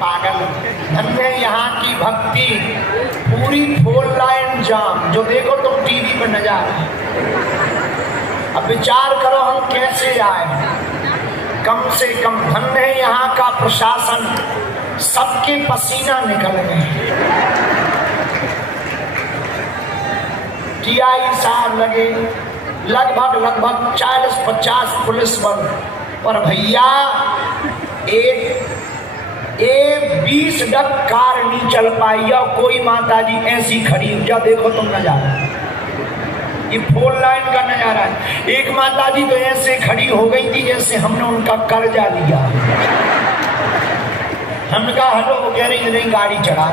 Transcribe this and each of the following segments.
पागल, धन्य है यहाँ की भक्ति, पूरी 4 लाइन जाम। जो देखो तुम टीवी पर नजारा, अब विचार करो हम कैसे आए। कम से कम धन्य है यहाँ का प्रशासन, सबके पसीना निकल गए। टीआई साहब लगे, लगभग 40-50 पुलिस बल, पर भैया एक 20 डग कार नहीं चल पाई। और कोई माता जी ऐसी खड़ी, क्या देखो तुम नजारा, ये 4 लाइन का नजारा है। एक माता जी तो ऐसे खड़ी हो गई थी जैसे हमने उनका कर्जा लिया। हमने कहा हेलो, वो कह रही नहीं गाड़ी चढ़ा।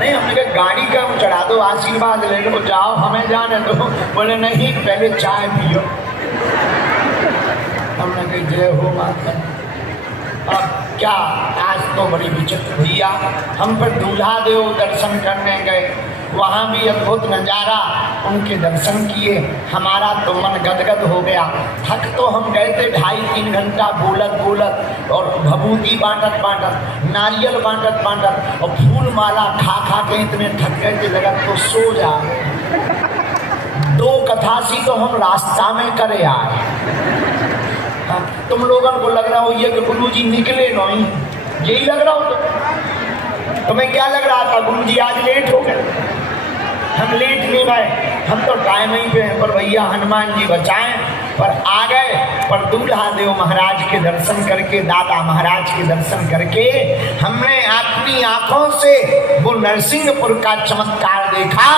नहीं, हमने कहा गाड़ी का चढ़ा दो, आशीर्वाद ले लो, जाओ हमें जाने दो। बोले नहीं, पहले चाय पियो। हमने कहा जय हो माता। अब क्या, आज तो बड़ी विचित्र भैया, हम पर दूल्हा देव दर्शन करने गए, वहाँ भी अद्भुत नज़ारा, उनके दर्शन किए, हमारा तो मन गदगद हो गया। थक तो हम गए थे 2.5-3 घंटा बोलत और भभूति बांटत, नारियल बांटत और फूल माला खा के इतने थक गए थे लगा तो सो जा। 2 कथासी तो हम रास्ता में करे आए। तुम लोगों को लग रहा हो ये कि गुरु जी निकले नहीं, यही लग रहा हो तुम्हें क्या लग रहा था गुरु जी आज लेट हो गए? हम लेट नहीं गए, हम तो टाइम ही पे हैं। पर भैया हनुमान जी बचाएं, पर आ गए। पर दूल्हा देव महाराज के दर्शन करके, दादा महाराज के दर्शन करके हमने अपनी आंखों से वो नरसिंहपुर का चमत्कार देखा,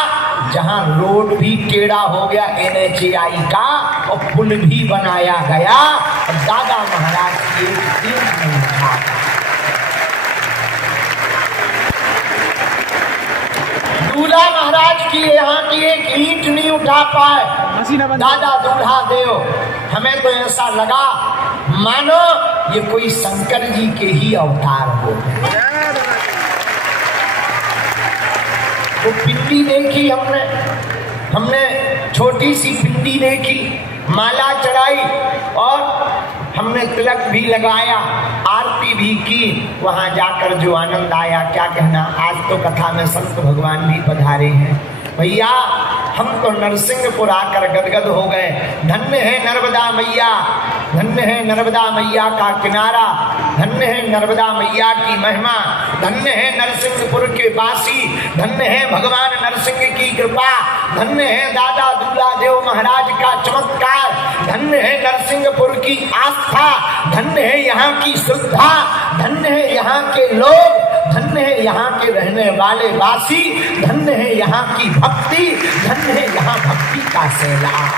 जहां रोड भी टेढ़ा हो गया NHAI का और पुल भी बनाया गया, और दादा महाराज की नहीं था। दूल्हा महाराज की यहाँ की एक ईंट नहीं उठा पाए दादा दूल्हा देव। हमें तो ऐसा लगा मानो ये कोई शंकर जी के ही अवतार हो। वो पिंडी देखी हमने छोटी सी पिंडी देखी, माला चढ़ाई और हमने तिलक भी लगाया, आरती भी की। वहाँ जाकर जो आनंद आया क्या कहना। आज तो कथा में संत भगवान भी पधारे हैं। भैया हम तो नरसिंहपुर आकर गदगद हो गए। धन्य है नर्मदा मैया, धन्य है नर्मदा मैया का किनारा, धन्य है नर्मदा मैया की महिमा, धन्य है नरसिंहपुर के वासी, धन्य है भगवान नरसिंह की कृपा, धन्य है दादा दूल्हा देव महाराज का चमत्कार, धन्य है नरसिंहपुर की आस्था, धन्य है यहाँ की श्रद्धा, धन्य है यहाँ के लोग, धन्य है यहाँ के रहने वाले वासी, धन्य है यहाँ की भक्ति, धन्य है यहाँ भक्ति का सैलाब।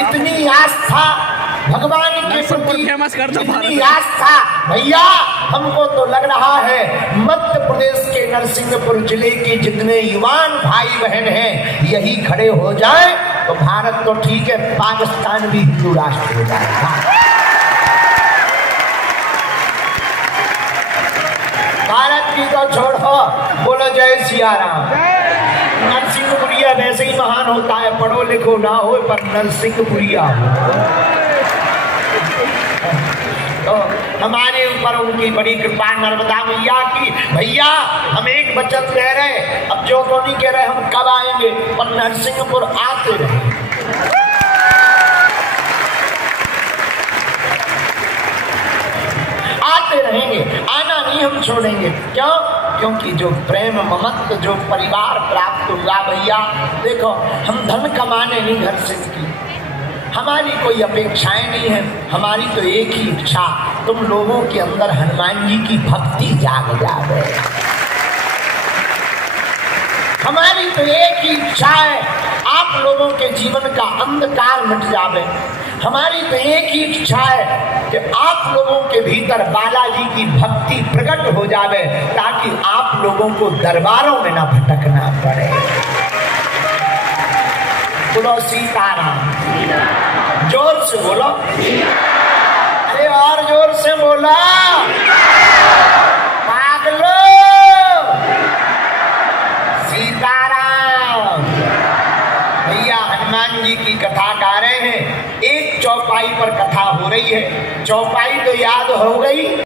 इतनी आस्था भगवान के प्रति, इतनी आस्था भैया, हमको तो लग रहा है मध्य प्रदेश के नरसिंहपुर जिले के जितने युवान भाई बहन हैं यही खड़े हो जाए तो भारत तो ठीक है, पाकिस्तान भी हिंदू राष्ट्र हो जाएगा। भारत की तो छोड़ो, बोलो जय सिया राम। नरसिंहपुरिया वैसे ही महान होता है, पढ़ो लिखो ना हो पर नरसिंहपुरिया हो। तो हमारे ऊपर उनकी बड़ी कृपा नर्मदा मैया की। भैया हम एक वचन कह रहे, अब जो तो नहीं कह रहे हम कब आएंगे, पर नरसिंहपुर आते रहे। आते रहेंगे, आना नहीं हम छोड़ेंगे। क्यों? क्योंकि जो प्रेम ममत्व जो परिवार प्राप्त हुआ भैया, देखो हम धन कमाने नहीं घर से निकले, हमारी कोई अपेक्षाएं नहीं है, हमारी तो एक ही इच्छा, तुम लोगों के अंदर हनुमान जी की भक्ति जाग जाए। हमारी तो एक ही इच्छा है, आप लोगों के जीवन का अंधकार मिट जाए। हमारी तो एक ही इच्छा है कि आप लोगों के भीतर बालाजी की भक्ति प्रकट हो जाए, ताकि आप लोगों को दरबारों में ना भटकना पड़े। बोलो सीताराम, जोर से बोलो, अरे और जोर से बोला, पागलो सीताराम। भैया हनुमान जी की कथा गा रहे हैं, एक चौपाई पर कथा हो रही है। चौपाई तो याद हो गई।